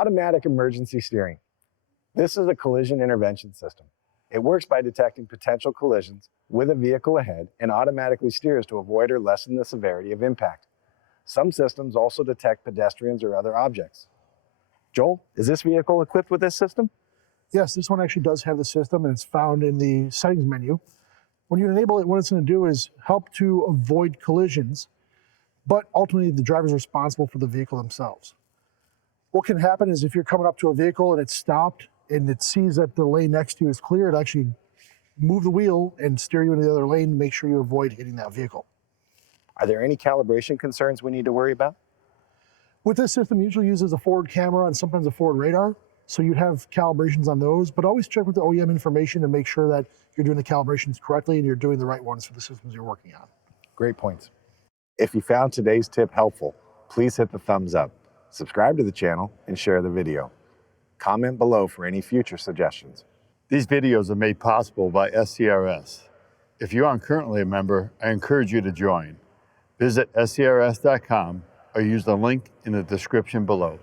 Automatic emergency steering. This is a collision intervention system. It works by detecting potential collisions with a vehicle ahead and automatically steers to avoid or lessen the severity of impact. Some systems also detect pedestrians or other objects. Joel, is this vehicle equipped with this system? Yes, this one actually does have the system, and it's found in the settings menu. When you enable it, what it's going to do is help to avoid collisions, but ultimately the driver is responsible for the vehicle themselves. What can happen is if you're coming up to a vehicle and it's stopped and it sees that the lane next to you is clear, it actually move the wheel and steer you into the other lane to make sure you avoid hitting that vehicle. Are there any calibration concerns we need to worry about? With this system, it usually uses a forward camera and sometimes a forward radar. So you'd have calibrations on those, but always check with the OEM information to make sure that you're doing the calibrations correctly and you're doing the right ones for the systems you're working on. Great points. If you found today's tip helpful, please hit the thumbs up, subscribe to the channel, and share the video. Comment below for any future suggestions. These videos are made possible by SCRS. If you aren't currently a member, I encourage you to join. Visit scrs.com or use the link in the description below.